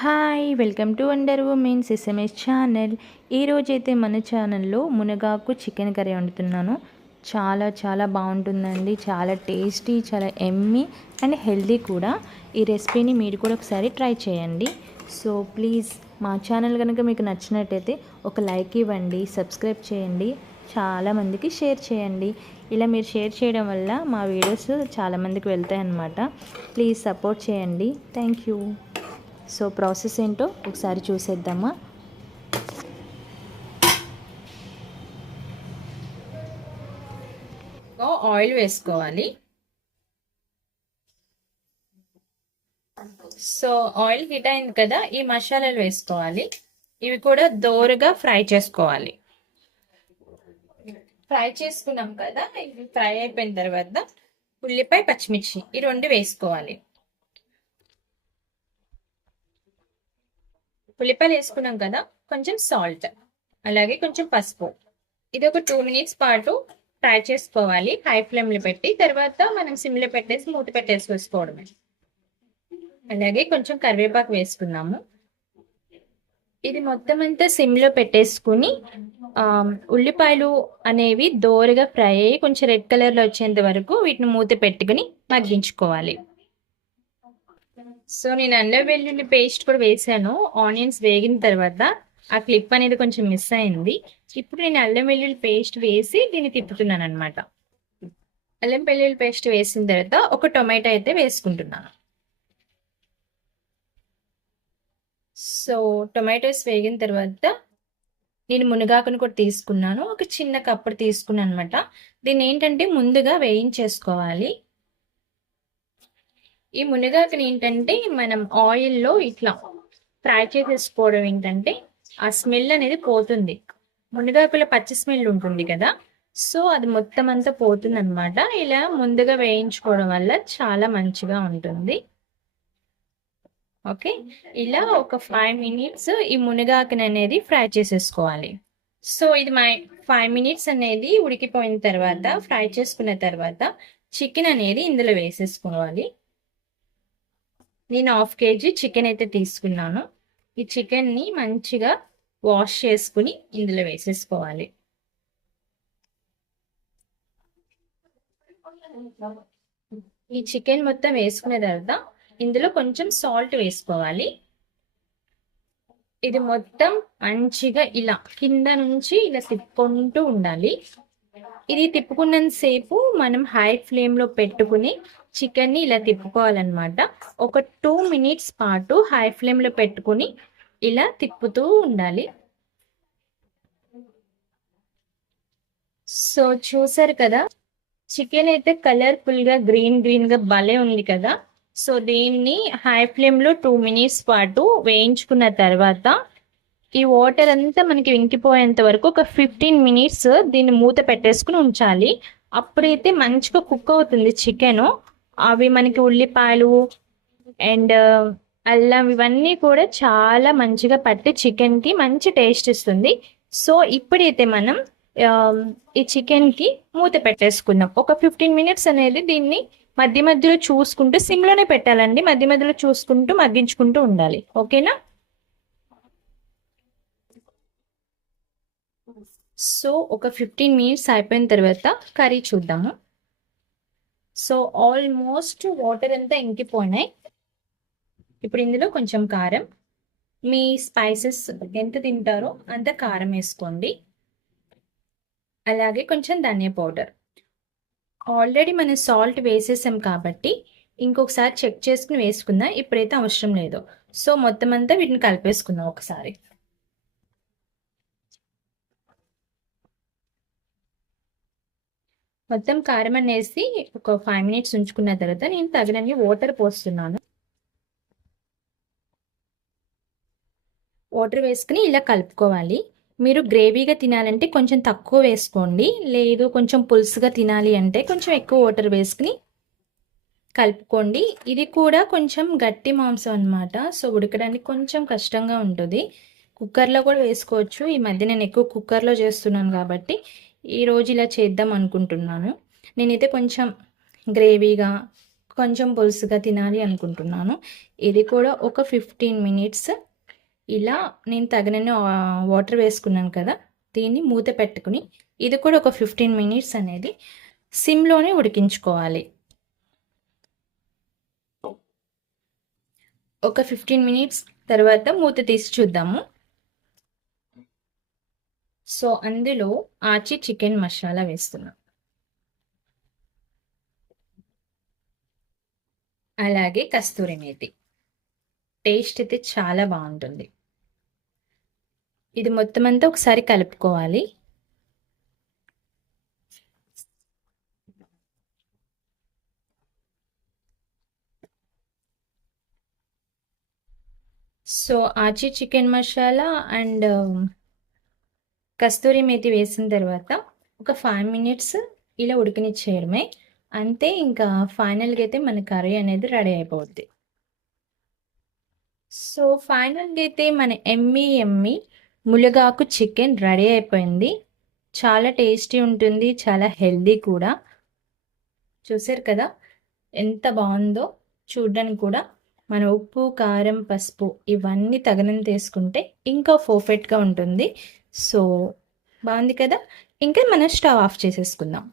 Hi welcome to wonder women's SMS channel. ఈరోజైతే మన ఛానల్లో మునగాకు చికెన్ కర్రీ వండుతున్నాను. చాలా చాలా బాగుంటుందండి. చాలా టేస్టీ చాలా ఎమ్మీ అండ్ హెల్దీ కూడా. ఈ రెసిపీని మీరు కూడా ఒకసారి ట్రై చేయండి. సో ప్లీజ్ మా ఛానల్ కనుక మీకు నచ్చినట్టయితే ఒక లైక్ ఇవ్వండి సబ్స్క్రైబ్ చేయండి చాలామందికి షేర్ చేయండి. ఇలా మీరు షేర్ చేయడం వల్ల మా వీడియోస్ చాలామందికి వెళ్తాయి అన్నమాట ప్లీజ్ సపోర్ట్ చేయండి. Thank you. సో ప్రాసెస్ ఏంటో ఒకసారి చూసేద్దామా? ఆయిల్ వేసుకోవాలి. సో ఆయిల్ హీట్ అయింది కదా ఈ మసాలాలు వేసుకోవాలి. ఇవి కూడా దోరగా ఫ్రై చేసుకోవాలి. ఫ్రై చేసుకున్నాం కదా ఇవి ఫ్రై అయిపోయిన తర్వాత ఉల్లిపాయ పచ్చిమిర్చి ఈ రెండు వేసుకోవాలి. ఉల్లిపాయలు వేసుకున్నాం కదా కొంచెం సాల్ట్ అలాగే కొంచెం పసుపు. ఇది ఒక టూ మినిట్స్ పాటు ఫ్రై చేసుకోవాలి. హై ఫ్లేమ్లో పెట్టి తర్వాత మనం సిమ్లో పెట్టేసి మూత పెట్టేసి వేసుకోవడమే. అలాగే కొంచెం కరివేపాకు వేసుకున్నాము. ఇది మొత్తం అంతా సిమ్లో పెట్టేసుకుని ఉల్లిపాయలు అనేవి దోరగా ఫ్రై అయ్యి కొంచెం రెడ్ కలర్లో వచ్చేంత వరకు వీటిని మూత పెట్టుకుని మగ్గించుకోవాలి. సో నేను అల్లం వెల్లుల్లి పేస్ట్ కూడా వేసాను. ఆనియన్స్ వేగిన తర్వాత ఆ క్లిప్ అనేది కొంచెం మిస్ అయింది. ఇప్పుడు నేను అల్లం వెల్లుల్లి పేస్ట్ వేసి దీన్ని తిప్పుతున్నాను అనమాట అల్లం వెల్లుల్లి పేస్ట్ వేసిన తర్వాత ఒక టొమాటో అయితే వేసుకుంటున్నాను. సో టొమాటోస్ వేగిన తర్వాత నేను మునగాకును కూడా తీసుకున్నాను. ఒక చిన్న కప్పుడు తీసుకున్నాను అనమాట దీన్ని ఏంటంటే ముందుగా వేయించేసుకోవాలి. ఈ మునగాకుని ఏంటంటే మనం ఆయిల్లో ఇట్లా ఫ్రై చేసేసుకోవడం ఏంటంటే ఆ స్మెల్ అనేది పోతుంది. మునగాకుల పచ్చి స్మెల్ ఉంటుంది కదా. సో అది మొత్తం అంతా పోతుంది అనమాట ఇలా ముందుగా వేయించుకోవడం వల్ల చాలా మంచిగా ఉంటుంది. ఓకే? ఇలా ఒక ఫైవ్ మినిట్స్ ఈ మునగాకుని అనేది ఫ్రై చేసేసుకోవాలి. సో ఇది మై ఫైవ్ మినిట్స్ అనేది ఉడికిపోయిన తర్వాత ఫ్రై చేసుకున్న తర్వాత చికెన్ అనేది ఇందులో వేసేసుకోవాలి. నేను హాఫ్ కేజీ చికెన్ అయితే తీసుకున్నాను. ఈ చికెన్ని మంచిగా వాష్ చేసుకుని ఇందులో వేసేసుకోవాలి. ఈ చికెన్ మొత్తం వేసుకున్న తర్వాత ఇందులో కొంచెం సాల్ట్ వేసుకోవాలి. ఇది మొత్తం మంచిగా ఇలా కింద నుంచి ఇలా తిప్పుకుంటూ ఉండాలి. ఇది తిప్పుకున్నంత సేపు మనం హై ఫ్లేమ్లో పెట్టుకుని చికెన్ని ఇలా తిప్పుకోవాలన్నమాట. ఒక టూ మినిట్స్ పాటు హై ఫ్లేమ్లో పెట్టుకుని ఇలా తిప్పుతూ ఉండాలి. సో చూసారు కదా? చికెన్ అయితే కలర్ఫుల్గా గ్రీన్ గ్రీన్గా భలే ఉంది కదా? సో దీన్ని హై ఫ్లేమ్లో టూ మినిట్స్ పాటు వేయించుకున్న తర్వాత ఈ వాటర్ అంతా మనకి ఇంకిపోయేంత వరకు ఒక ఫిఫ్టీన్ మినిట్స్ దీన్ని మూత పెట్టేసుకుని ఉంచాలి. అప్పుడైతే మంచిగా కుక్ అవుతుంది చికెను అవి మనకి ఉల్లిపాయలు అండ్ uh, అల్లం ఇవన్నీ కూడా చాలా మంచిగా పట్టి చికెన్కి మంచి టేస్ట్ ఇస్తుంది. సో ఇప్పుడైతే మనం um, ఈ చికెన్కి మూత పెట్టేసుకుందాం. ఒక ఫిఫ్టీన్ మినిట్స్ అనేది దీన్ని మధ్య మధ్యలో చూసుకుంటూ సిమ్లోనే పెట్టాలండి. మధ్య మధ్యలో చూసుకుంటూ మగ్గించుకుంటూ ఉండాలి. ఓకేనా? సో ఒక ఫిఫ్టీన్ మినిట్స్ అయిపోయిన తర్వాత కర్రీ చూద్దాము. సో ఆల్మోస్ట్ వాటర్ అంతా ఇంకిపోయినాయి ఇప్పుడు ఇందులో కొంచెం కారం. మీ స్పైసెస్ ఎంత తింటారో అంత కారం వేసుకోండి. అలాగే కొంచెం ధనియా పౌడర్. ఆల్రెడీ మనం సాల్ట్ వేసేసాం కాబట్టి ఇంకొకసారి చెక్ చేసుకుని వేసుకుందాం. ఇప్పుడైతే అవసరం లేదు. సో మొత్తం అంతా వీటిని కలిపేసుకుందాం ఒకసారి. మొత్తం కారం అనేసి ఒక ఫైవ్ మినిట్స్ ఉంచుకున్న తర్వాత నేను తగినన్ని వాటర్ పోస్తున్నాను. వాటర్ వేసుకుని ఇలా కలుపుకోవాలి. మీరు గ్రేవీగా తినాలంటే కొంచెం తక్కువ వేసుకోండి. లేదు కొంచెం పులుసుగా తినాలి అంటే కొంచెం ఎక్కువ వాటర్ వేసుకుని కలుపుకోండి. ఇది కూడా కొంచెం గట్టి మాంసం అనమాట సో ఉడకడానికి కొంచెం కష్టంగా ఉంటుంది. కుక్కర్లో కూడా వేసుకోవచ్చు. ఈ మధ్య నేను ఎక్కువ కుక్కర్లో చేస్తున్నాను కాబట్టి ఈరోజు ఇలా చేద్దాం అనుకుంటున్నాను. నేనైతే కొంచెం గ్రేవీగా కొంచెం పులుసుగా తినాలి అనుకుంటున్నాను. ఇది కూడా ఒక ఫిఫ్టీన్ మినిట్స్. ఇలా నేను తగినన్ని వాటర్ వేసుకున్నాను కదా దీన్ని మూత పెట్టుకుని ఇది కూడా ఒక ఫిఫ్టీన్ మినిట్స్ అనేది సిమ్లోనే ఉడికించుకోవాలి. ఒక ఫిఫ్టీన్ మినిట్స్ తర్వాత మూత తీసి చూద్దాము. సో అందులో ఆచి చికెన్ మసాలా వేస్తున్నాం. అలాగే కస్తూరి మేతి. టేస్ట్ అయితే చాలా బాగుంటుంది. ఇది మొత్తం అంతా ఒకసారి కలుపుకోవాలి. So Aachi chicken masala and Kasuri methi వేసిన తర్వాత ఒక ఫైవ్ మినిట్స్ ఇలా ఉడికినిచ్చేయడమే. అంతే ఇంకా ఫైనల్గా అయితే మన కర్రీ అనేది రెడీ అయిపోద్ది. సో ఫైనల్గా అయితే మన ఎమ్మి ఎమ్మి ములగాకు చికెన్ రెడీ అయిపోయింది. చాలా టేస్టీ ఉంటుంది చాలా హెల్దీ కూడా. చూసారు కదా ఎంత బాగుందో చూడడానికి కూడా. మన ఉప్పు కారం పసుపు ఇవన్నీ తగినంత వేసుకుంటే ఇంకా పర్ఫెక్ట్గా ఉంటుంది. సో బాగుంది కదా? ఇంకా మనం స్టవ్ ఆఫ్ చేసేసుకుందాం.